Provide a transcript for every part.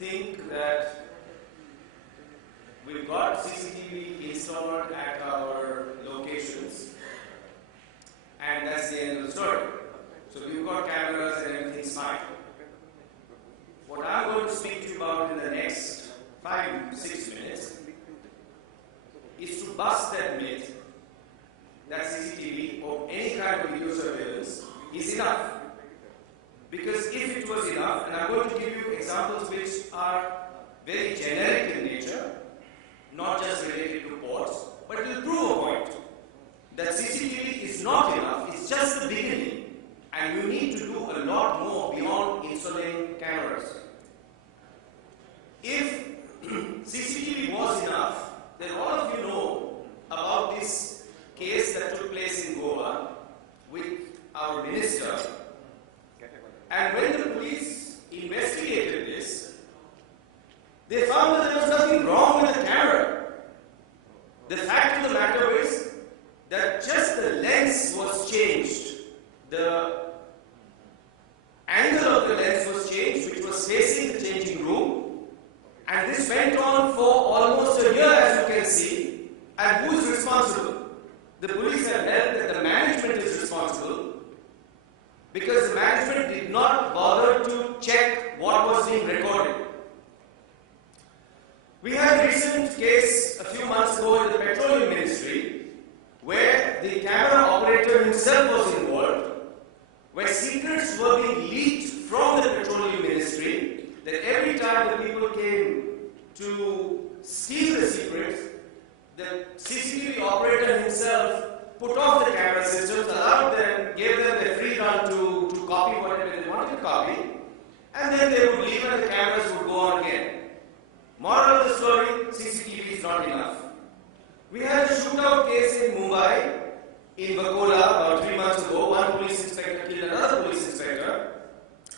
think that we've got CCTV installed at our locations, and that's the end of the story. So we've got cameras and everything's fine. What I'm going to speak to you about in the next 5-6 minutes is to bust that myth that CCTV or any kind of video surveillance is enough. Because if it was enough, and I'm going to give you examples which are very generic in nature, not just related to ports, but it will prove a point that CCTV is not enough, it's just the beginning, and you need to do a lot more beyond installing cameras. If CCTV was enough, then all of you know about this case that took place in Goa with our minister. And when the police investigated this, they found that there was nothing wrong with the camera. The fact of the matter is that just the lens was changed. The angle of the lens was changed, which was facing the changing room. And this went on for almost a year, as you can see. And who is responsible? The police have held that the management is responsible, because the management did not bother to check what was being recorded. We had a recent case a few months ago in the Petroleum Ministry, where the camera operator himself was involved, where secrets were being leaked from the Petroleum Ministry, that every time the people came to steal the secrets, the CCTV operator himself put off the camera systems, allowed them, gave them a free run to copy whatever they wanted to copy, and then they would leave and the cameras would go on again. Moral of the story, CCTV is not enough. We had a shootout case in Mumbai, in Bakola, about 3 months ago. One police inspector killed another police inspector.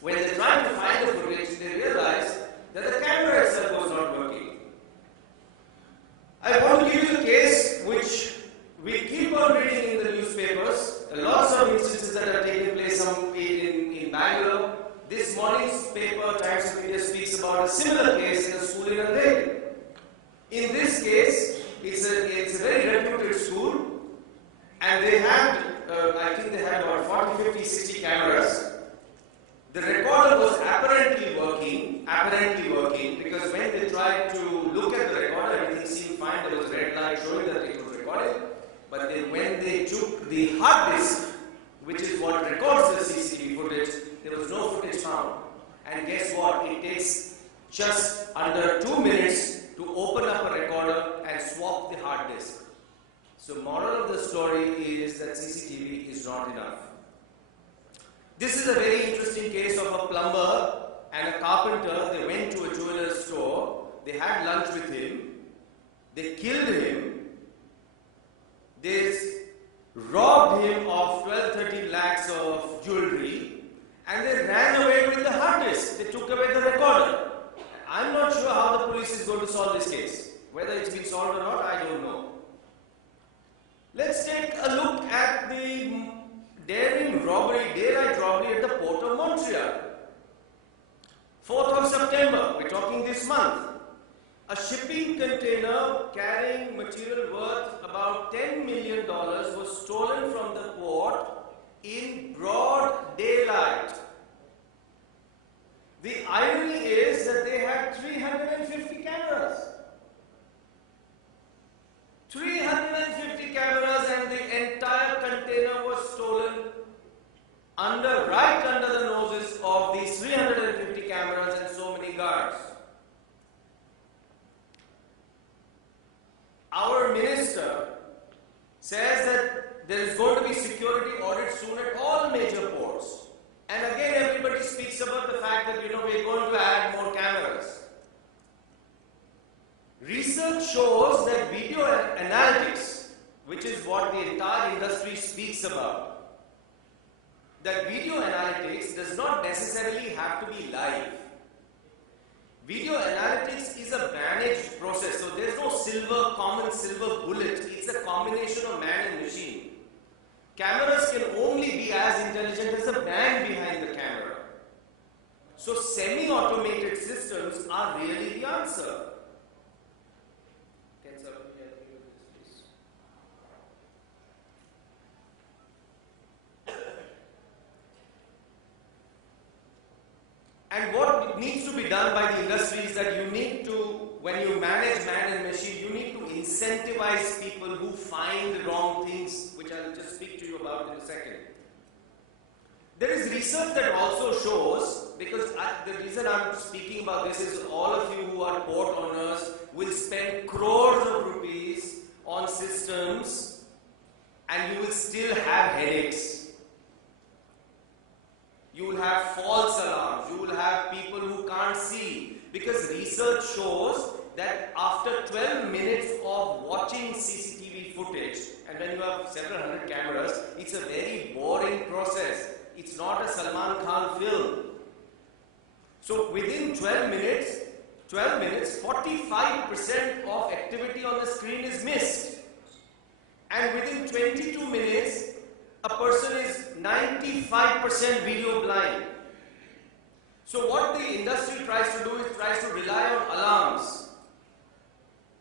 When they tried to find the footage, they realized that the camera itself was not working. I want to give you a case which we keep on reading in the newspapers. Lots of instances that have taken place in Bangalore. This morning's paper, Times of India, speaks about a similar case in a school in Andheri. In this case, it's a very reputed school, and they had, I think they had about 40, 50, 60 cameras. The recorder was apparently working, because when they tried to look at the recorder, everything seemed fine. There was a red light showing that it was recording. But then when they took the hard disk, which is what records the CCTV footage, there was no footage found. And guess what? It takes just under 2 minutes to open up a recorder and swap the hard disk. So moral of the story is that CCTV is not enough. This is a very interesting case of a plumber and a carpenter. They went to a jeweler's store. They had lunch with him. They killed him. They robbed him of 12-13 lakhs of jewelry, and they ran away with the hard disk. They took away the recorder. I'm not sure how the police is going to solve this case. Whether it's been solved or not, I don't know. Let's take a look at the daring robbery, daylight robbery at the port of Montreal. 4th of September, we're talking this month. A shipping container carrying material worth about $10 million was stolen from the port in broad daylight. The irony is that they had 350 cameras. 350 cameras, and the entire container was stolen right under the noses of these 350 cameras and so many guards. Our minister says that there is going to be security audits soon at all major ports. And again, everybody speaks about the fact that, we're going to add more cameras. Research shows that video analytics, which is what the entire industry speaks about, that video analytics does not necessarily have to be live. Video analytics is a managed process, so there's no common silver bullet. It's a combination of man and machine. Cameras can only be as intelligent as the man behind the camera. So semi-automated systems are really the answer. Can somebody help me with this, please? And what needs to be done by the industry is that you need to, when you manage man and machine, you need to incentivize people who find wrong things, which I'll just speak to you about in a second. There is research that also shows, because the reason I'm speaking about this is all of you who are port owners will spend crores of rupees on systems and you will still have headaches. You will have false alarms, you will have people who can't see, because research shows that after 12 minutes of watching CCTV footage, and when you have several hundred cameras, it's a very boring process. It's not a Salman Khan film. So within 12 minutes, 45% of activity on the screen is missed. And within 22 minutes, a person is 95% video blind. So what the industry tries to do is tries to rely on alarms.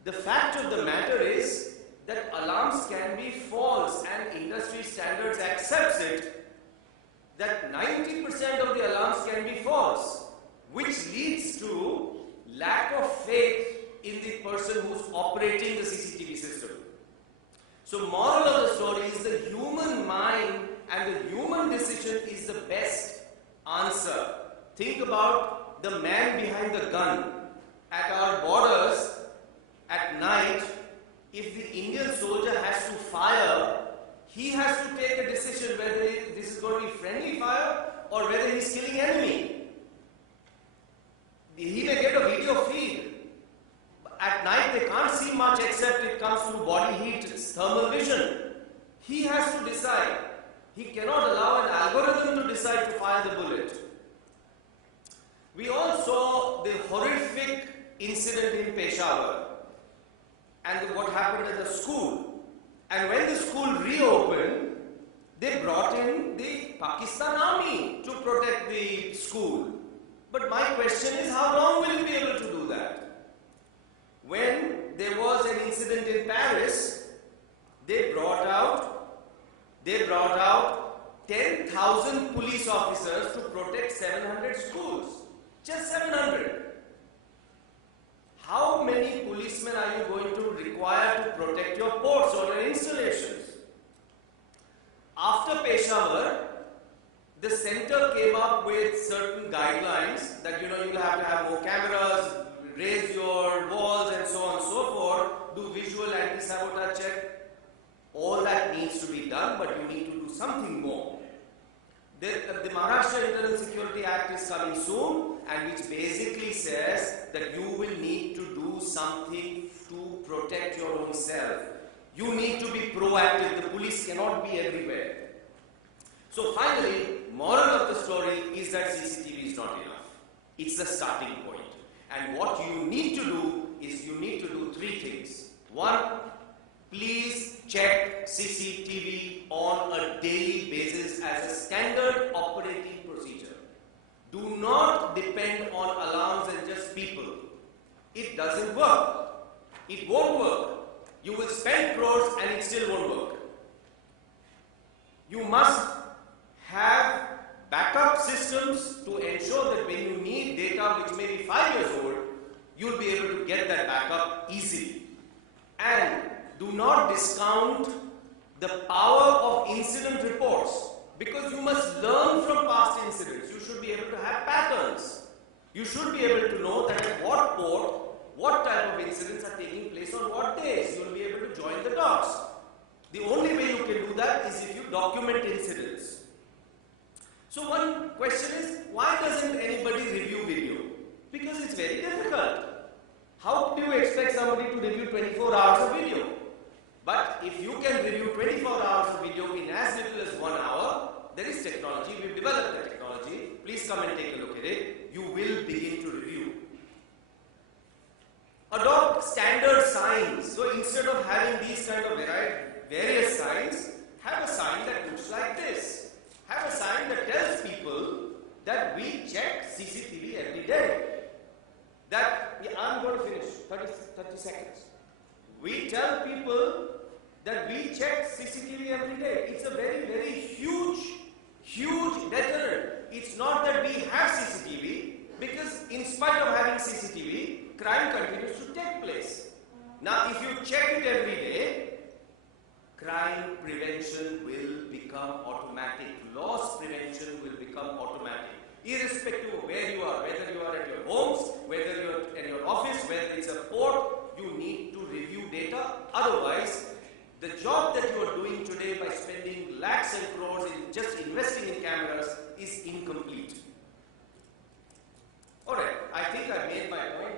The fact of the matter is that alarms can be false, and industry standards accepts it, that 90% of the alarms can be false, which leads to lack of faith in the person who's operating the CCTV system. So moral of the story is the human mind and the human decision is the best answer. Think about the man behind the gun at our borders at night. If the Indian soldier has to fire, he has to take a decision whether this is going to be friendly fire or whether he's killing enemy. He may get a video feed. At night they can't see much except it comes through body heat, it's thermal vision. He has to decide. He cannot allow an algorithm to decide to fire the bullet. We all saw the horrific incident in Peshawar and what happened at the school. And when the school reopened, they brought in the Pakistan army to protect the school. But my question is, how long will you be able to do that? When there was an incident in Paris, they brought out 10,000 police officers to protect 700 schools. Just 700. How many policemen are you going to require to protect your ports or your installations? After Peshawar, the center came up with certain guidelines that you will have to have more cameras, raise your walls and so on and so forth, do visual anti-sabotage check. All that needs to be done, but you need to do something more. The Maharashtra Internal Security Act is coming soon, and which basically says that you will need to do something to protect your own self. You need to be proactive. The police cannot be everywhere. So finally, moral of the story is that CCTV is not enough. It's the starting point. And what you need to do is you need to do three things. One, please check CCTV on a daily basis as a standard operating procedure. Do not depend on alarms and just people. It doesn't work. It won't work. You will spend crores and it still won't work. You must have backup systems to ensure that when you need data which may be 5 years old, you'll be able to get that backup easily. And do not discount the power of incident reports, because you must learn from past incidents. You should be able to have patterns. You should be able to know that at what port, what type of incidents are taking place on what days. You will be able to join the dots. The only way you can do that is if you document incidents. So one question is, why doesn't anybody review video? Because it's very difficult. How do you expect somebody to review 24 hours of video? But if you can review 24 hours of video in as little as 1 hour, there is technology. We've developed the technology. Please come and take a look at it. You will begin to review. Adopt standard signs. So instead of having these kind of various signs, have a sign that looks like this. Have a sign that tells people that we check CCTV 30 seconds. We tell people that we check CCTV every day. It's a very, very huge deterrent. It's not that we have CCTV, because in spite of having CCTV, crime continues to take place. Now, if you check it every day, crime prevention will become automatic. Loss prevention will become automatic. Irrespective of where you are, whether you are at your homes, whether you are at your office, whether it's a port, you need to review data. Otherwise, the job that you are doing today by spending lakhs and crores in just investing in cameras is incomplete. Alright, I think I made my point.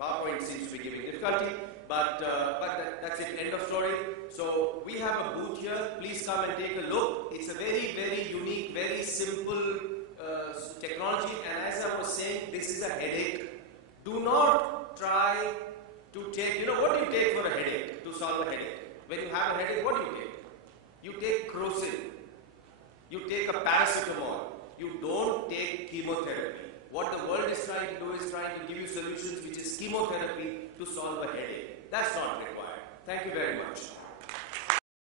PowerPoint seems to be giving difficulty, but that's it, end of story. So we have a booth here. Please come and take a look. It's a very, very unique, very simple technology, and as I was saying, this is a headache. Do not try to take, what do you take for a headache, to solve a headache? When you have a headache, what do you take? You take crocin. You take a paracetamol. You don't take chemotherapy. What the world is trying to do is trying to give you solutions which is chemotherapy to solve a headache. That's not required. Thank you very much.